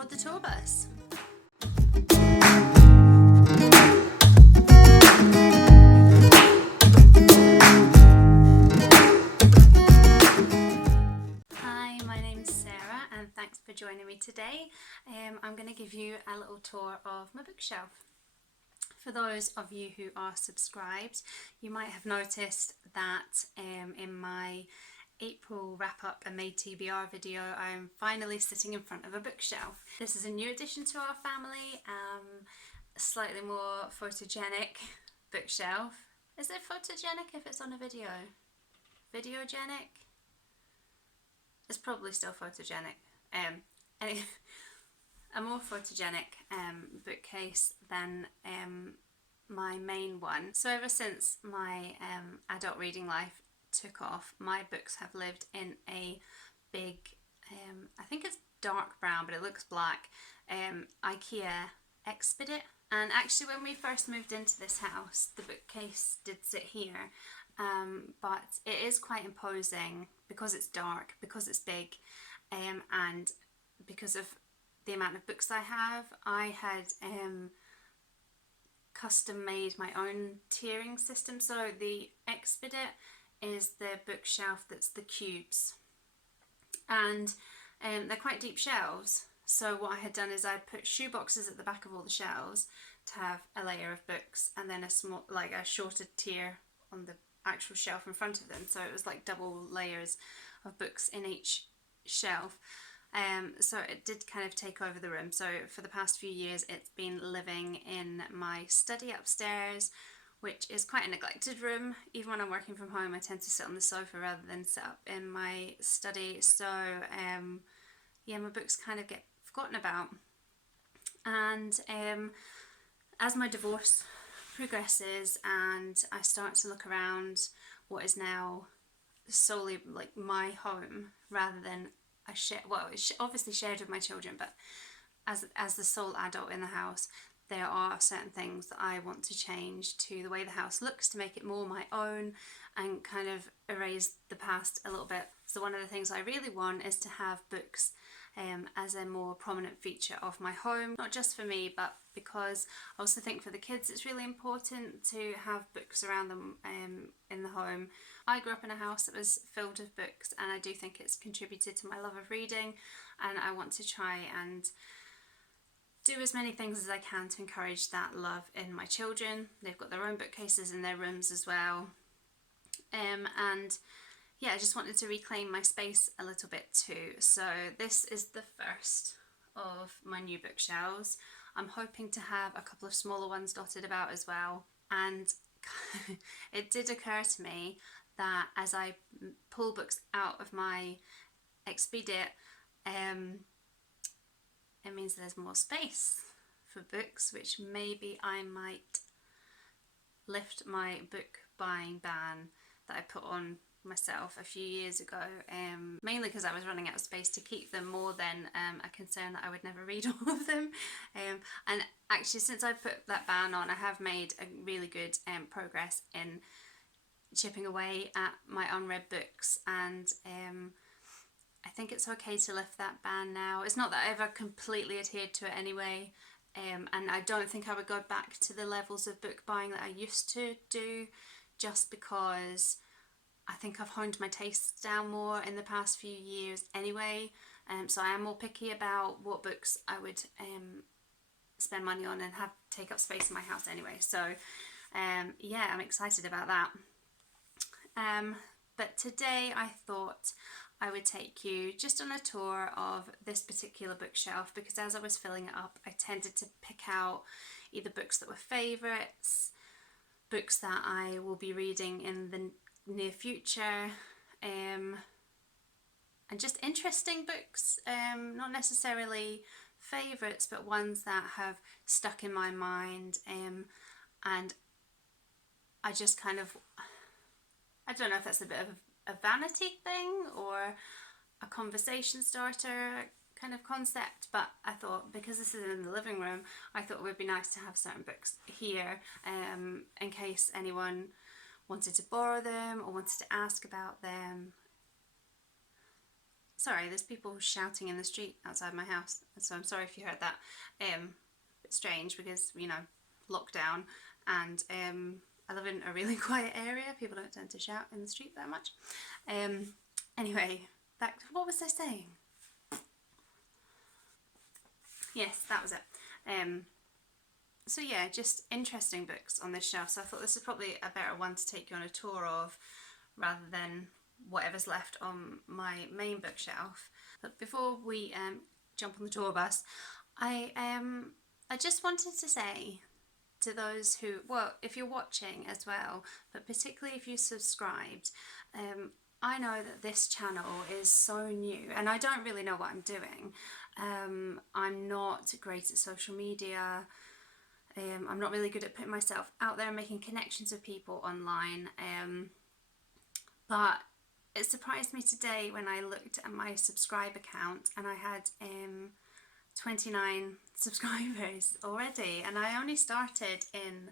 aboard the tour bus. Hi, my name's Sarah and thanks for joining me today. I'm going to give you a little tour of my bookshelf. For those of you who are subscribed, you might have noticed that in my April wrap-up and made TBR video, I'm finally sitting in front of a bookshelf. This is a new addition to our family, a slightly more photogenic bookshelf. Is it photogenic if it's on a video? Videogenic? It's probably still photogenic. Anyway, a more photogenic bookcase than my main one. So ever since my adult reading life took off, my books have lived in a big, I think it's dark brown but it looks black, IKEA Expedit. And actually when we first moved into this house, the bookcase did sit here, but it is quite imposing because it's dark, because it's big, and because of the amount of books I have. I had custom made my own tiering system. So the Expedit is the bookshelf that's the cubes, and they're quite deep shelves. So what I had done is I'd put shoe boxes at the back of all the shelves to have a layer of books, and then a small, like a shorter tier on the actual shelf in front of them. So it was like double layers of books in each shelf. So it did kind of take over the room. So for the past few years it's been living in my study upstairs, which is quite a neglected room. Even when I'm working from home I tend to sit on the sofa rather than sit up in my study. So yeah, my books kind of get forgotten about. And as my divorce progresses and I start to look around what is now solely like my home rather than it's obviously shared with my children, but as the sole adult in the house, there are certain things that I want to change to the way the house looks to make it more my own and kind of erase the past a little bit. So one of the things I really want is to have books as a more prominent feature of my home, not just for me, but because I also think for the kids it's really important to have books around them in the home. I grew up in a house that was filled with books, and I do think it's contributed to my love of reading, and I want to try and do as many things as I can to encourage that love in my children. They've got their own bookcases in their rooms as well, and yeah, I just wanted to reclaim my space a little bit too. So this is the first of my new bookshelves. I'm hoping to have a couple of smaller ones dotted about as well. And it did occur to me that as I pull books out of my Expedit, it means there's more space for books, which maybe I might lift my book buying ban that I put on myself a few years ago, mainly because I was running out of space to keep them, more than a concern that I would never read all of them. And actually since I put that ban on, I have made a really good progress in chipping away at my unread books, and I think it's okay to lift that ban now. It's not that I ever completely adhered to it anyway, and I don't think I would go back to the levels of book buying that I used to do, just because I think I've honed my tastes down more in the past few years anyway. So I am more picky about what books I would spend money on and have take up space in my house anyway. So yeah, I'm excited about that. But today I thought I would take you just on a tour of this particular bookshelf, because as I was filling it up I tended to pick out either books that were favourites, books that I will be reading in the near future, and just interesting books, not necessarily favourites but ones that have stuck in my mind, and I just kind of, I don't know if that's a bit of a vanity thing or a conversation starter kind of concept, but I thought because this is in the living room, I thought it would be nice to have certain books here in case anyone wanted to borrow them or wanted to ask about them. Sorry, there's people shouting in the street outside my house, so I'm sorry if you heard that. A bit strange because, you know, lockdown, and I live in a really quiet area. People don't tend to shout in the street that much. Anyway, what was I saying? Yes, that was it. So yeah, just interesting books on this shelf. So I thought this is probably a better one to take you on a tour of, rather than whatever's left on my main bookshelf. But before we jump on the tour bus, I just wanted to say to those who, well, if you're watching as well, but particularly if you subscribed, I know that this channel is so new and I don't really know what I'm doing. I'm not great at social media. I'm not really good at putting myself out there and making connections with people online. But it surprised me today when I looked at my subscribe account and I had 29 subscribers already, and I only started in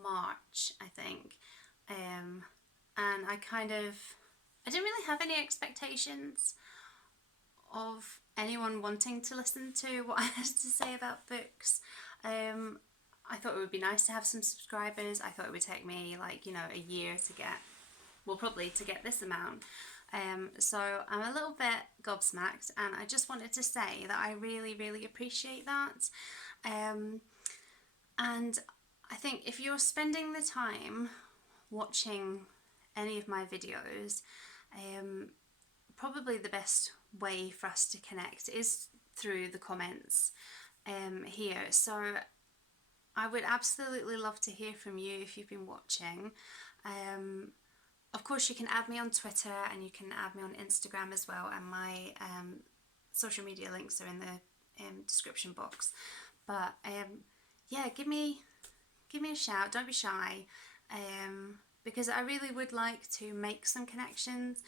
March, I think. And I didn't really have any expectations of anyone wanting to listen to what I had to say about books. I thought it would be nice to have some subscribers. I thought it would take me, like, you know, a year to get, well, probably to get this amount. So I'm a little bit gobsmacked, and I just wanted to say that I really, really appreciate that. And I think if you're spending the time watching any of my videos, probably the best way for us to connect is through the comments here. So I would absolutely love to hear from you if you've been watching. Of course, you can add me on Twitter and you can add me on Instagram as well, and my social media links are in the description box. But yeah, give me a shout. Don't be shy, because I really would like to make some connections.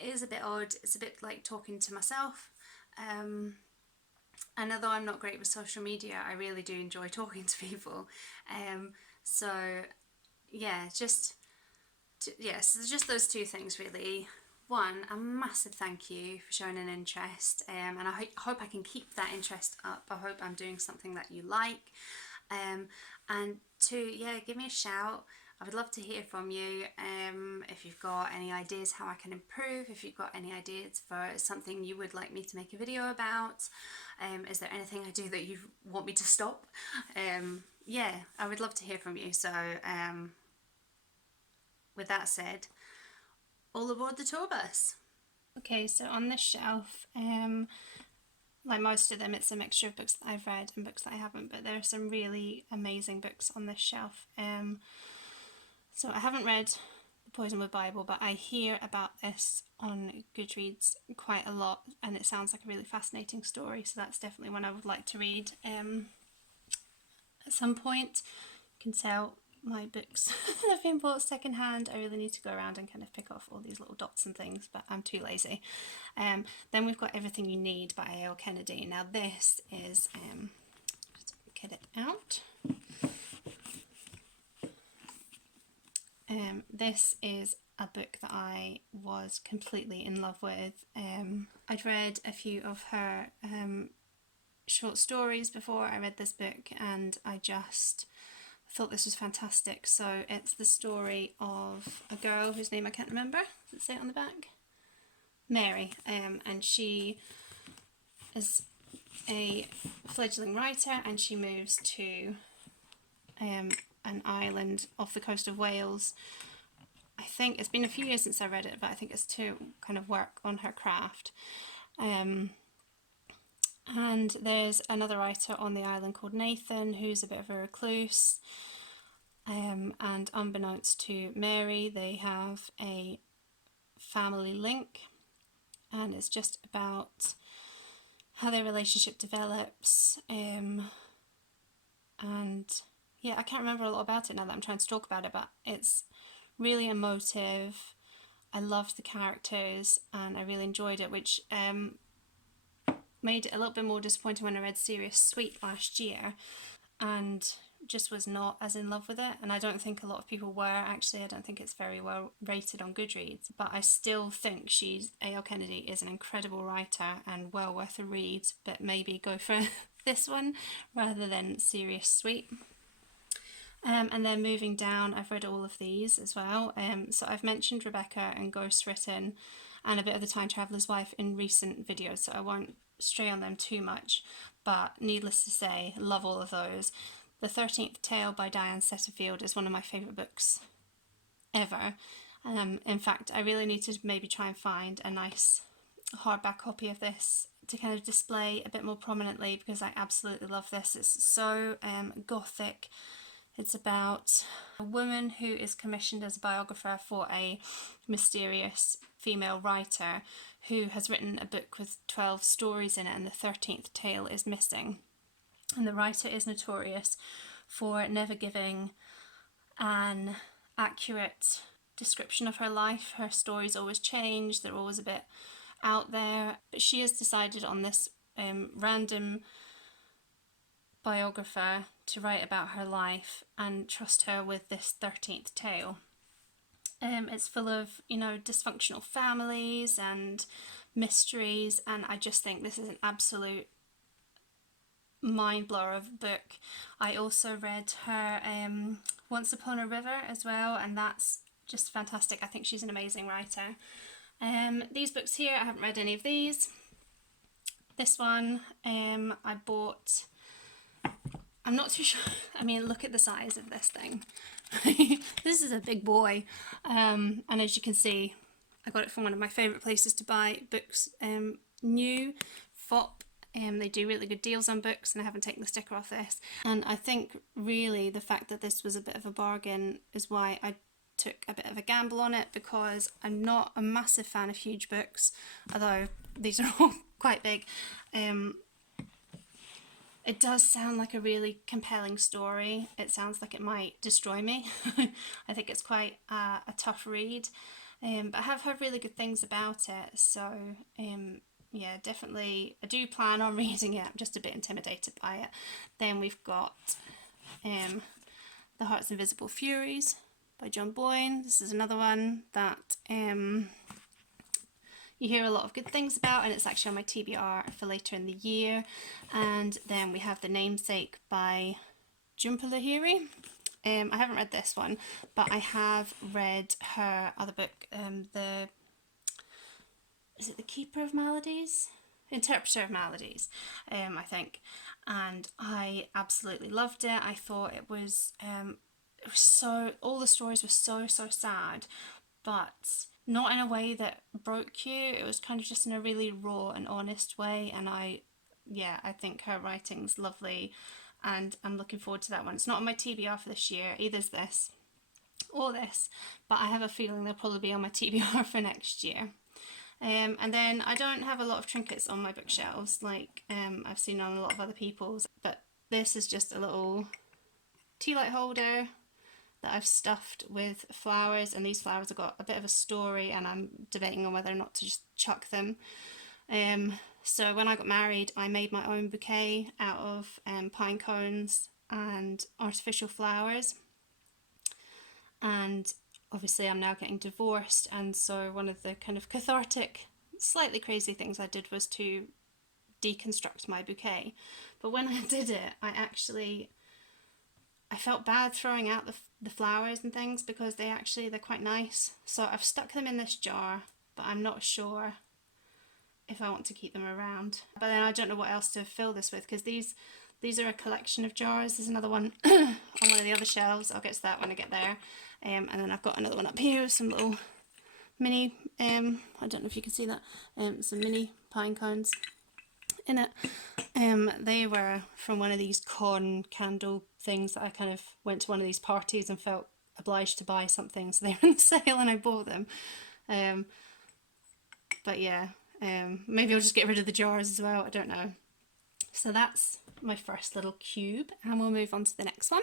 It is a bit odd. It's a bit like talking to myself. And although I'm not great with social media, I really do enjoy talking to people. So yeah, just those two things really. One, a massive thank you for showing an interest, and I hope I can keep that interest up. I hope I'm doing something that you like. And two, yeah, give me a shout. I would love to hear from you. If you've got any ideas how I can improve, if you've got any ideas for something you would like me to make a video about, is there anything I do that you want me to stop? Yeah, I would love to hear from you. So with that said, all aboard the tour bus. Okay, so on this shelf, like most of them, it's a mixture of books that I've read and books that I haven't, but there are some really amazing books on this shelf. So I haven't read The Poisonwood Bible, but I hear about this on Goodreads quite a lot, and it sounds like a really fascinating story, so that's definitely one I would like to read at some point. You can tell my books have been bought secondhand. I really need to go around and kind of pick off all these little dots and things, but I'm too lazy. Then we've got Everything You Need by A.L. Kennedy. Now this is, just get it out. This is a book that I was completely in love with. I'd read a few of her short stories before I read this book, and I just thought this was fantastic. So it's the story of a girl whose name I can't remember. Does it say it on the back? Mary. And she is a fledgling writer, and she moves to an island off the coast of Wales. I think it's been a few years since I read it, but I think it's to kind of work on her craft. And there's another writer on the island called Nathan, who's a bit of a recluse. And unbeknownst to Mary, they have a family link, and it's just about how their relationship develops. And yeah, I can't remember a lot about it now that I'm trying to talk about it, but it's really emotive. I loved the characters and I really enjoyed it, which made it a little bit more disappointing when I read Serious Sweet last year. And just was not as in love with it, and I don't think a lot of people were actually. I don't think it's very well rated on Goodreads, but I still think A.L. Kennedy is an incredible writer and well worth a read, but maybe go for this one rather than Serious Sweet. And then moving down, I've read all of these as well. So I've mentioned Rebecca and Ghost Written and a bit of The Time Traveller's Wife in recent videos, so I won't stray on them too much, but needless to say, love all of those. The 13th Tale by Diane Setterfield is one of my favourite books ever. In fact, I really need to maybe try and find a nice hardback copy of this to kind of display a bit more prominently, because I absolutely love this. It's so gothic. It's about a woman who is commissioned as a biographer for a mysterious female writer who has written a book with 12 stories in it, and the 13th tale is missing. And the writer is notorious for never giving an accurate description of her life. Her stories always change, they're always a bit out there. But she has decided on this random biographer to write about her life and trust her with this 13th tale. It's full of, dysfunctional families and mysteries, and I just think this is an absolute mind blower of a book. I also read her Once Upon a River as well, and that's just fantastic. I think she's an amazing writer. These books here, I haven't read any of these. This one I bought. I'm not too sure. I mean, look at the size of this thing. This is a big boy. And as you can see, I got it from one of my favourite places to buy books, new, FOP. They do really good deals on books, and I haven't taken the sticker off this. And I think really the fact that this was a bit of a bargain is why I took a bit of a gamble on it, because I'm not a massive fan of huge books, although these are all quite big. It does sound like a really compelling story. It sounds like it might destroy me. I think it's quite a tough read, but I have heard really good things about it, so yeah, definitely I do plan on reading it. I'm just a bit intimidated by it. Then we've got The Heart's Invisible Furies by John Boyne. This is another one that you hear a lot of good things about, and it's actually on my TBR for later in the year. And then we have The Namesake by Jhumpa Lahiri. I haven't read this one, but I have read her other book, is it The Keeper of Maladies? Interpreter of Maladies, I think. And I absolutely loved it. I thought it was so, all the stories were so sad, but not in a way that broke you. It was kind of just in a really raw and honest way, and I think her writing's lovely, and I'm looking forward to that one. It's not on my TBR for this year, either's this or this, but I have a feeling they'll probably be on my TBR for next year. And then I don't have a lot of trinkets on my bookshelves like I've seen on a lot of other people's, but this is just a little tea light holder that I've stuffed with flowers, and these flowers have got a bit of a story, and I'm debating on whether or not to just chuck them. So when I got married, I made my own bouquet out of pine cones and artificial flowers, and obviously I'm now getting divorced, and so one of the kind of cathartic, slightly crazy things I did was to deconstruct my bouquet. But when I did it, I felt bad throwing out the flowers and things, because they're quite nice. So I've stuck them in this jar, but I'm not sure if I want to keep them around. But then I don't know what else to fill this with, because these are a collection of jars. There's another one on one of the other shelves. I'll get to that when I get there. And then I've got another one up here with some little mini, I don't know if you can see that, some mini pine cones in it. They were from one of these corn candle things that I kind of went to one of these parties and felt obliged to buy something, so they were on sale and I bought them. But yeah, maybe I'll just get rid of the jars as well, I don't know. So that's my first little cube, and we'll move on to the next one.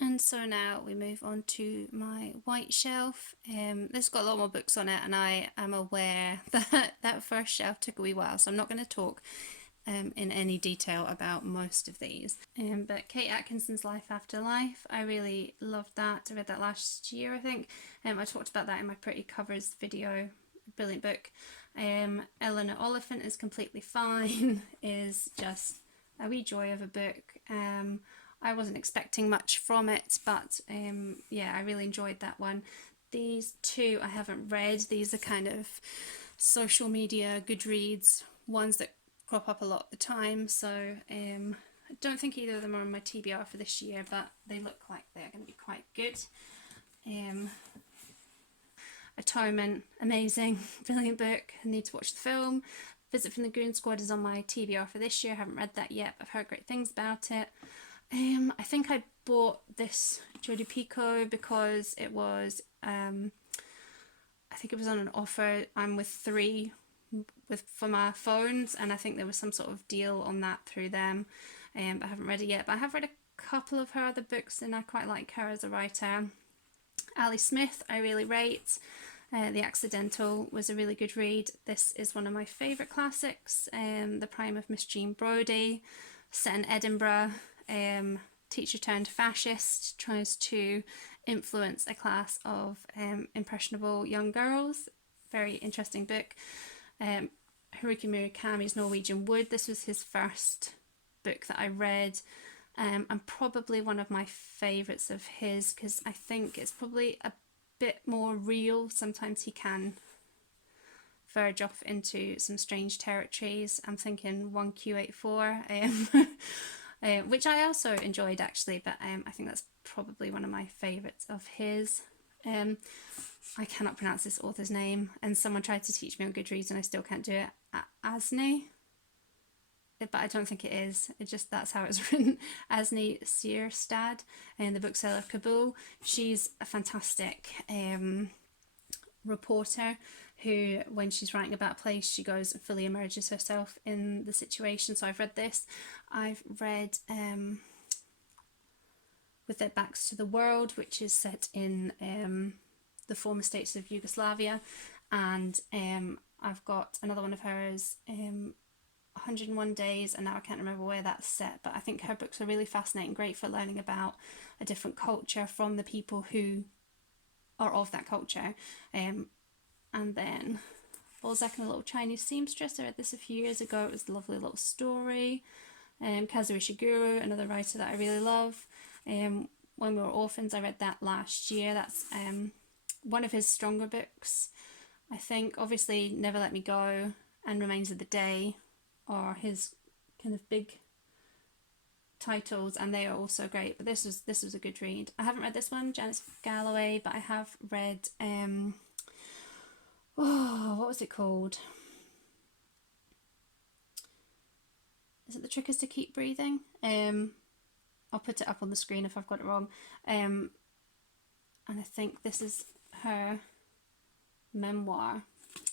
And so now we move on to my white shelf. This has got a lot more books on it, and I am aware that that first shelf took a wee while, so I'm not going to talk in any detail about most of these. But Kate Atkinson's Life After Life, I really loved that. I read that last year, I think. I talked about that in my Pretty Covers video. Brilliant book. Eleanor Oliphant is Completely Fine is just a wee joy of a book. I wasn't expecting much from it, but yeah, I really enjoyed that one. These two I haven't read. These are kind of social media Goodreads ones that crop up a lot of the time, so I don't think either of them are on my TBR for this year, but they look like they're going to be quite good. Atonement, amazing, brilliant book. I need to watch the film. Visit from the Goon Squad is on my TBR for this year. I haven't read that yet, but I've heard great things about it. I think I bought this Jodi Picoult because it was, I think it was on an offer. I'm with 3 for my phones, and I think there was some sort of deal on that through them. I haven't read it yet, but I have read a couple of her other books, and I quite like her as a writer. Ali Smith, I really rate. The Accidental was a really good read. This is one of my favourite classics. The Prime of Miss Jean Brodie, set in Edinburgh. Teacher turned fascist, tries to influence a class of impressionable young girls. Very interesting book. Haruki Murakami's Norwegian Wood. This was his first book that I read, and probably one of my favourites of his, because I think it's probably a bit more real. Sometimes he can verge off into some strange territories. I'm thinking 1Q84, which I also enjoyed actually, but I think that's probably one of my favourites of his. I cannot pronounce this author's name, and someone tried to teach me on Goodreads and I still can't do it. Asni, but I don't think it is. It just, that's how it's written. Asni Sierstad, and the bookseller of Kabul. She's a fantastic reporter who, when she's writing about a place, she goes and fully immerses herself in the situation. So I've read this. I've read With Their Backs to the World, which is set in the former states of Yugoslavia, and I've got another one of hers, 101 Days, and now I can't remember where that's set, but I think her books are really fascinating, great for learning about a different culture from the people who are of that culture. And then Balzac and the Little Chinese Seamstress, I read this a few years ago. It was a lovely little story. Kazuo Ishiguro, another writer that I really love. When We Were Orphans, I read that last year. That's one of his stronger books, I think. Obviously Never Let Me Go and Remains of the Day are his kind of big titles, and they are also great, but this was a good read. I haven't read this one, Janice Galloway, but I have read what was it called? Is it The Trick Is to Keep Breathing? I'll put it up on the screen if I've got it wrong. And I think this is her memoir.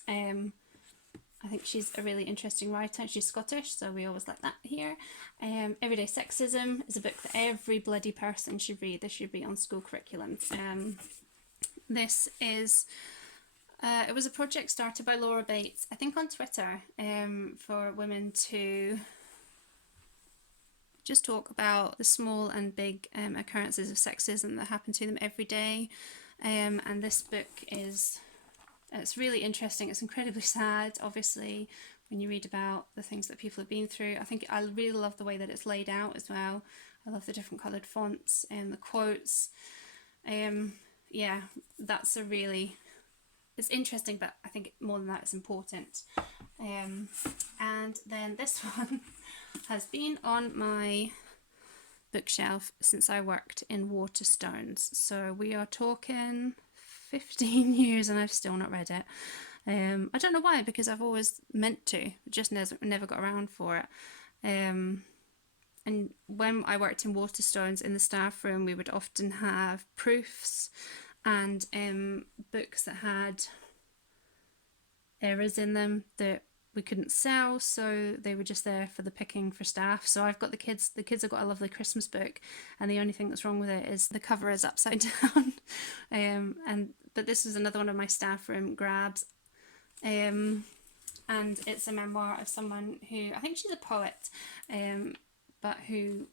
I think she's a really interesting writer. She's Scottish, so we always like that here. Everyday Sexism is a book that every bloody person should read. This should be on school curriculums. This is, it was a project started by Laura Bates, I think on Twitter, for women to just talk about the small and big occurrences of sexism that happen to them every day. And this book is... it's really interesting. It's incredibly sad, obviously, when you read about the things that people have been through. I think I really love the way that it's laid out as well. I love the different coloured fonts and the quotes. Yeah, that's a really... it's interesting, but I think more than that, it's important. And then this one has been on my bookshelf since I worked in Waterstones. So we are talking 15 years and I've still not read it. I don't know why, because I've always meant to, just never got around for it. And when I worked in Waterstones in the staff room, we would often have proofs and books that had errors in them that we couldn't sell, so they were just there for the picking for staff. So I've got the kids have got a lovely Christmas book, and the only thing that's wrong with it is the cover is upside down. But this is another one of my staff room grabs. and it's a memoir of someone who, I think she's a poet, but who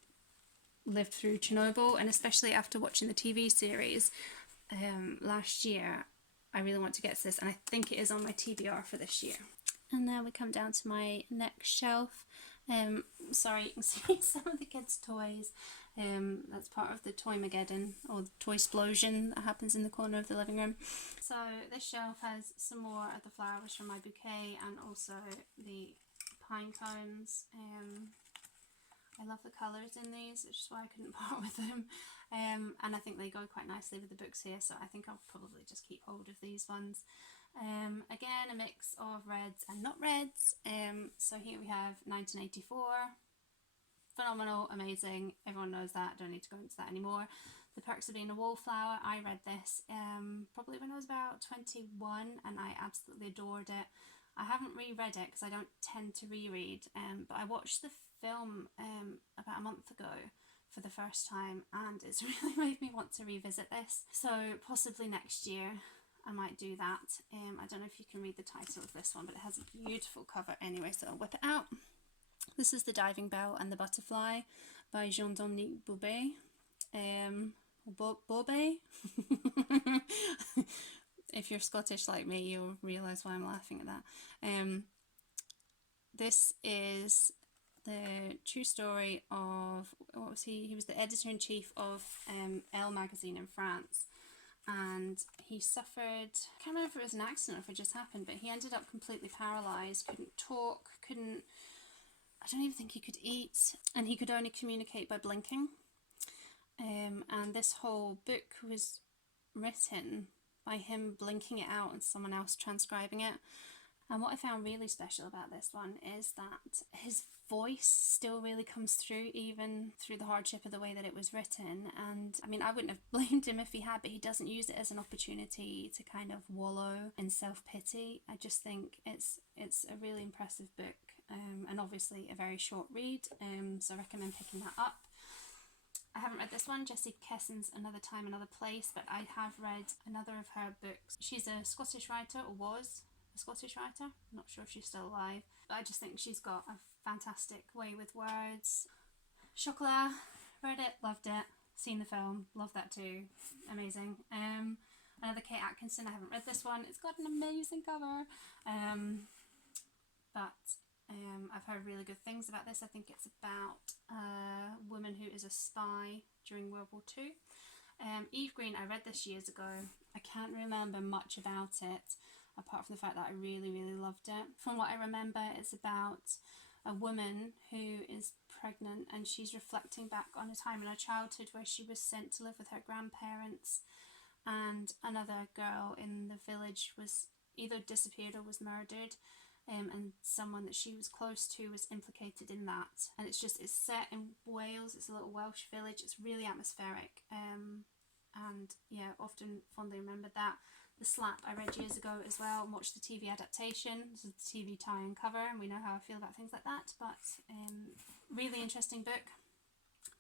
lived through Chernobyl, and especially after watching the TV series last year, I really want to get to this, and I think it is on my TBR for this year. And now we come down to my next shelf. Sorry, you can see some of the kids' toys. That's part of the Toymageddon, or the Toy-splosion that happens in the corner of the living room. So this shelf has some more of the flowers from my bouquet, and also the pine cones. I love the colours in these, which is why I couldn't part with them. And I think they go quite nicely with the books here, so I think I'll probably just keep hold of these ones. Again, a mix of reds and not reds. So here we have 1984. Phenomenal, amazing, everyone knows that, don't need to go into that anymore. The Perks of Being a Wallflower, I read this probably when I was about 21, and I absolutely adored it. I haven't reread it because I don't tend to reread, but I watched the film about a month ago for the first time, and it's really made me want to revisit this. So possibly next year I might do that. I don't know if you can read the title of this one, but it has a beautiful cover anyway, so I'll whip it out. This is The Diving Bell and the Butterfly by Jean-Dominique Bourbet. Bourbet? If you're Scottish like me, you'll realise why I'm laughing at that. This is the true story of, what was he? He was the editor-in-chief of Elle magazine in France. And he suffered, I can't remember if it was an accident or if it just happened, but he ended up completely paralysed, couldn't talk, I don't even think he could eat, and he could only communicate by blinking. And this whole book was written by him blinking it out and someone else transcribing it. And what I found really special about this one is that his voice still really comes through, even through the hardship of the way that it was written. And I mean, I wouldn't have blamed him if he had, but he doesn't use it as an opportunity to kind of wallow in self-pity. I just think it's a really impressive book, and obviously a very short read, so I recommend picking that up. I haven't read this one, Jessie Kesson's Another Time, Another Place, but I have read another of her books. She's a Scottish writer, or was a Scottish writer, I'm not sure if she's still alive, but I just think she's got a fantastic way with words. Chocolat, read it, loved it, seen the film, loved that too, amazing. Another Kate Atkinson, I haven't read this one, it's got an amazing cover, but I've heard really good things about this. I think it's about a woman who is a spy during World War II. Eve Green, I read this years ago. I can't remember much about it, apart from the fact that I really, really loved it. From what I remember, it's about a woman who is pregnant, and she's reflecting back on a time in her childhood where she was sent to live with her grandparents, and another girl in the village was either disappeared or was murdered. And someone that she was close to was implicated in that. And it's set in Wales, it's a little Welsh village, it's really atmospheric, and yeah, often fondly remembered that. The Slap I read years ago as well, and watched the TV adaptation. This is the TV tie-in cover, and we know how I feel about things like that, but really interesting book.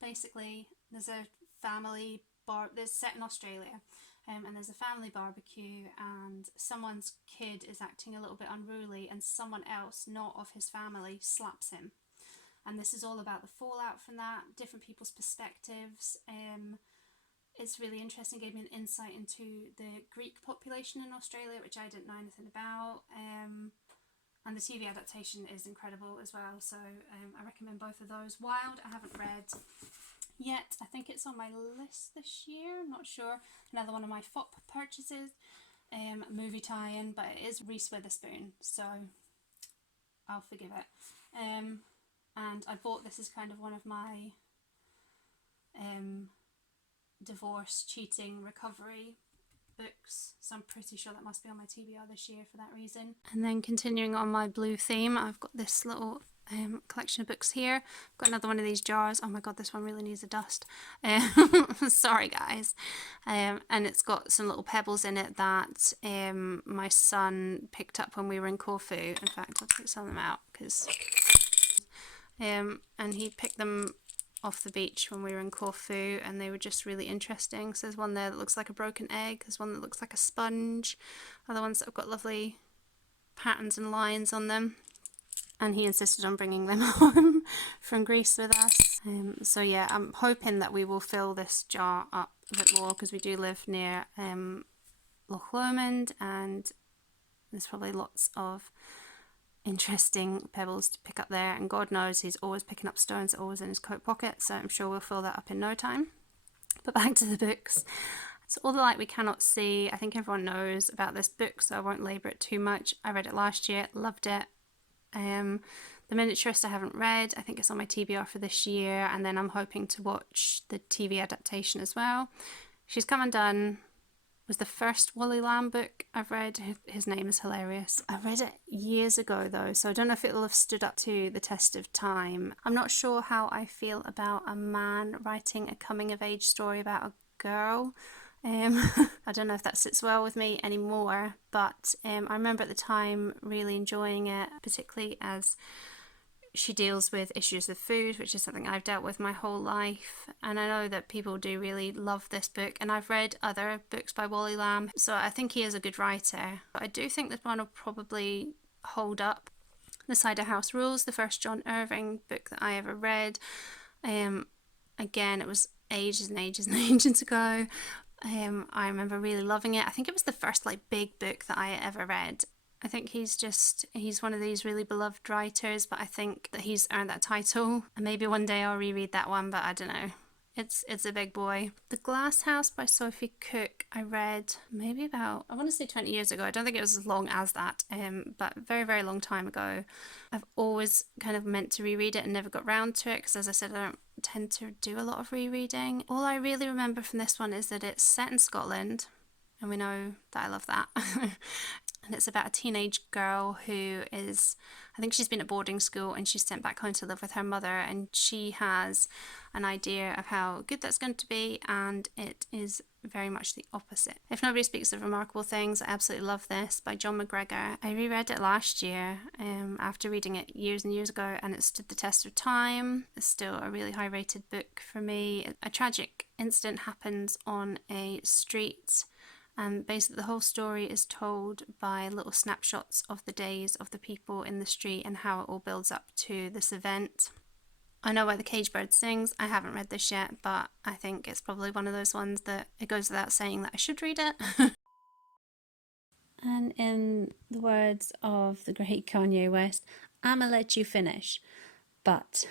Basically, there's a family bar, there's set in Australia, and there's a family barbecue, and someone's kid is acting a little bit unruly, and someone else, not of his family, slaps him. And this is all about the fallout from that, different people's perspectives. It's really interesting, gave me an insight into the Greek population in Australia, which I didn't know anything about. And the TV adaptation is incredible as well, so I recommend both of those. Wild, I haven't read yet. I think it's on my list this year, I'm not sure. Another one of my FOP purchases, movie tie-in, but it is Reese Witherspoon, so I'll forgive it. And I bought this as kind of one of my divorce, cheating, recovery books, so I'm pretty sure that must be on my TBR this year for that reason. And then continuing on my blue theme, I've got this little collection of books here. I've got another one of these jars. Oh my god, this one really needs a dust. Sorry guys. And it's got some little pebbles in it that my son picked up when we were in Corfu. In fact, I'll take some of them out because and he picked them off the beach when we were in Corfu, and they were just really interesting. So there's one there that looks like a broken egg, there's one that looks like a sponge, other ones that have got lovely patterns and lines on them, and he insisted on bringing them home from Greece with us. So yeah, I'm hoping that we will fill this jar up a bit more, because we do live near Loch Lomond, and there's probably lots of interesting pebbles to pick up there, and God knows he's always picking up stones, always in his coat pocket, so I'm sure we'll fill that up in no time. But back to the books. So All the Light We Cannot See, I think everyone knows about this book, so I won't labour it too much. I read it last year, loved it. The Miniaturist I haven't read. I think it's on my TBR for this year, and then I'm hoping to watch the TV adaptation as well. She's Come Undone was the first Wally Lamb book I've read. His name is hilarious. I read it years ago though, so I don't know if it'll have stood up to the test of time. I'm not sure how I feel about a man writing a coming of age story about a girl. I don't know if that sits well with me anymore, but I remember at the time really enjoying it, particularly as she deals with issues with food, which is something I've dealt with my whole life, and I know that people do really love this book, and I've read other books by Wally Lamb, so I think he is a good writer. But I do think this one will probably hold up. The Cider House Rules, the first John Irving book that I ever read. Again, it was ages and ages and ages ago. I remember really loving it. I think it was the first big book that I ever read. I think he's one of these really beloved writers, but I think that he's earned that title. And maybe one day I'll reread that one, but I don't know. It's a big boy. The Glass House by Sophie Cook I read maybe about, I want to say 20 years ago. I don't think it was as long as that, but very, very long time ago. I've always kind of meant to reread it and never got round to it, because as I said, I don't tend to do a lot of rereading. All I really remember from this one is that it's set in Scotland, and we know that I love that. And it's about a teenage girl who is, I think she's been at boarding school and she's sent back home to live with her mother, and she has an idea of how good that's going to be, and it is very much the opposite. If Nobody Speaks of Remarkable Things, I absolutely love this, by John McGregor. I reread it last year after reading it years and years ago, and it stood the test of time. It's still a really high rated book for me. A tragic incident happens on a street, and basically the whole story is told by little snapshots of the days of the people in the street and how it all builds up to this event. I Know Why the Caged Bird Sings. I haven't read this yet, but I think it's probably one of those ones that it goes without saying that I should read it. And in the words of the great Kanye West, I'ma let you finish. But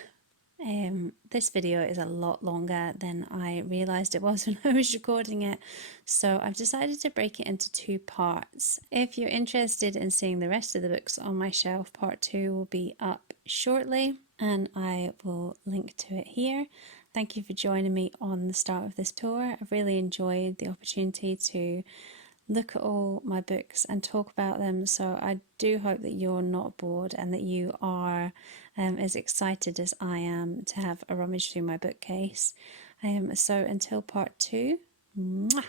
this video is a lot longer than I realised it was when I was recording it, so I've decided to break it into 2 parts. If you're interested in seeing the rest of the books on my shelf, part 2 will be up shortly, and I will link to it here. Thank you for joining me on the start of this tour. I've really enjoyed the opportunity to look at all my books and talk about them, so I do hope that you're not bored and that you are as excited as I am to have a rummage through my bookcase. So until part 2, mwah!